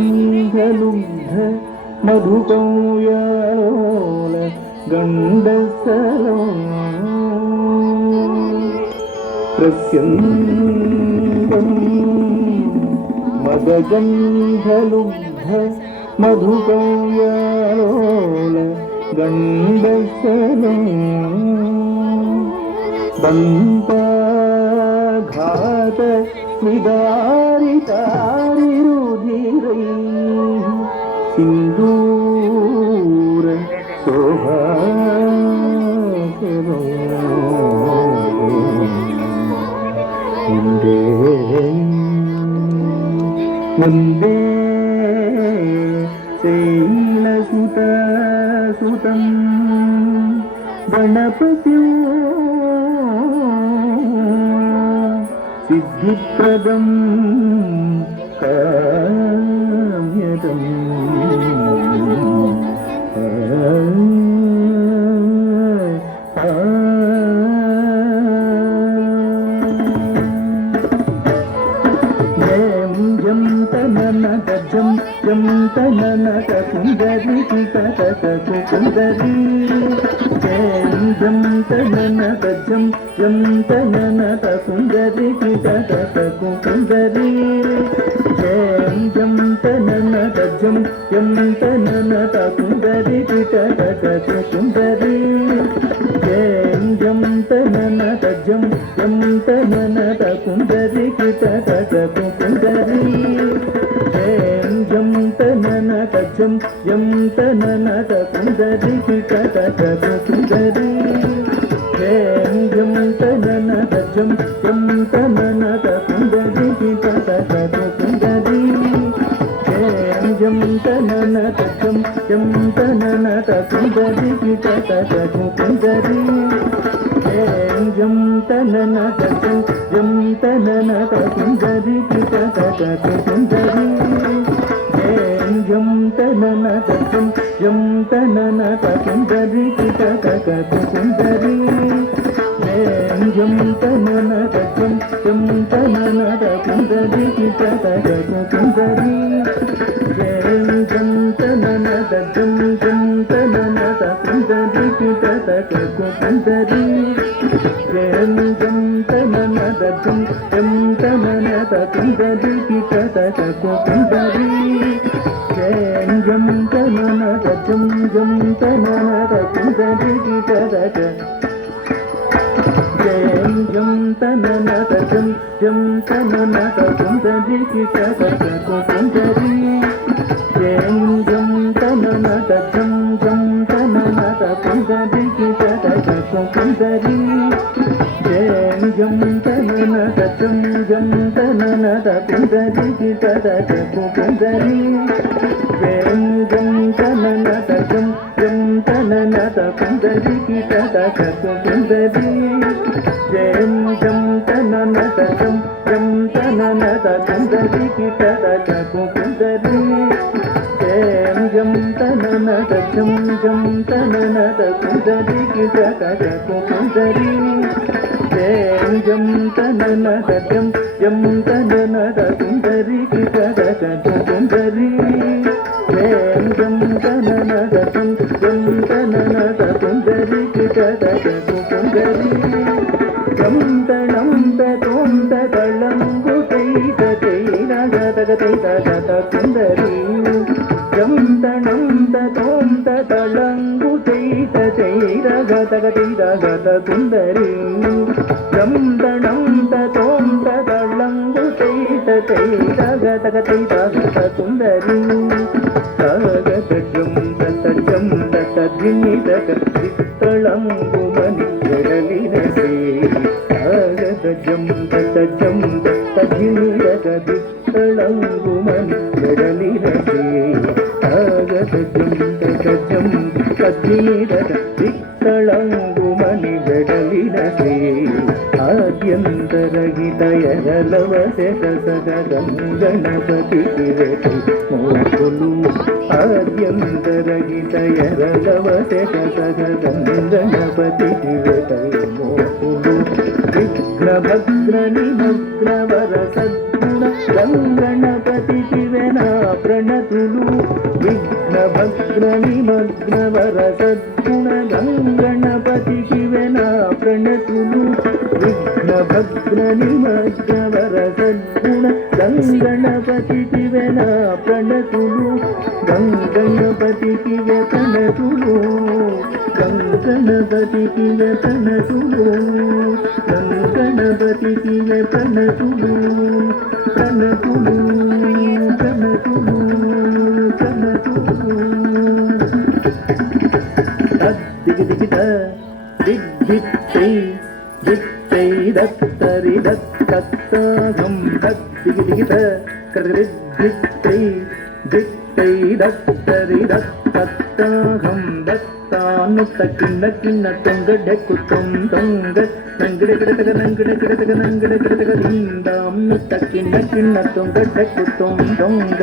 మదగంధలుబ్ధ మధుకౌయాలోల గండసలం ప్రస్యందం మదగంధలుబ్ధ మధుకౌయాలోల గండసలం దంతాఘాత స్మిదారితారిరుధిరైః సింధూర శోభాకరం వందే వందే శైలసుతం గణపతిం సిద్ధిప్రదం కామ్యదం జం తనన గజం జం తనన కుందరి కుందరి జం తనన గజం జం తనన కుందరి కుందరి జం తనన గజం జం తనన కుందరి కుందరి జం తనన గజం జం తనన కుందరి కుందరి జం తనన గజం జం తనన కుందరి కుందరి జం తనన గజం జం తనన కుందరి కుందరి జం తనన గజం జం తనన కుందరి కుందరి జం తనన గజం జం తనన కుందరి కుందరి జం తనన గజం జం తనన కుందరి కుందరి జం తనన గజం జం తనన కుందరి కుందరి జం తనన గజం జం తనన కుందరి కుందరి జం తనన గజం జం తనన కుందరి కుందరి జం తనన గజం జం తనన కుందరి జం తనన గజం జం తనన కుందరి కుందరి జం తనన గజం జం తనన కుందరి కుందరి జం తనన గజం జం తనన కుందరి కుందరి జం తనన గజం జం తనన కుందరి కుందరి జం తనన గజం జం తనన కుందరి కుందరి జం తనన గజం జం తనన కుందరి కుందరి జం తనన గజం జం తనన కుందరి కుందరి జం తనన గజం జం తనన కుందరి కుందరి జం తనం తోం తళంగు కుందరి జం తనం తోం తళంగు చైరగత సుందరి జం దణం తోం తదళంగు చైరగత సుందరి గగత జం తత జినిదగ చిత్తళంగు మని జడలిన శ్రీ గగత జం తత జినిదగ చిత్తళంగు మని జడలిన శ్రీ గగత జం తజ్జినిదగ చిత్తళంగు మని జడలిన శ్రీ ఆద్యంతరహితయరలవ గణపతి మోకులు ఆద్యంతరహితయరలవ గణపతి మోకులు విఘ్నభద్ర నిమగ్నవర సద్గుణ గణపతి శివనా ప్రణతులు విఘ్నభద్ర నిమగ్నవర సద్గుణ గణపతి శివనా ప్రణతులు విఘ్నభద్ర నిమగ్నవర సద్గుణ గణపతి శివనా ప్రణతులు గణపతికి వ్యతనతులు గణపతికి వ్యతనతులు గణపతికి వ్యతనతులు కనతులు కనతులు కనతులు దిగిదిగిత దిగ్దిత్తై దిత్తై దత్తరి దత్తగం దిగిదిగిత కృదిత్తై దిత్తై దత్తరి దత్తగం దత్తాను తకిన్న కిన్న తొంగ డెక్కు తొంగ నంగడ గిడతగ నంగడ గిడతగ నంగడ గిడతగ లిందాం తకిన్న కిన్న తొంగ డెక్కు తొంగ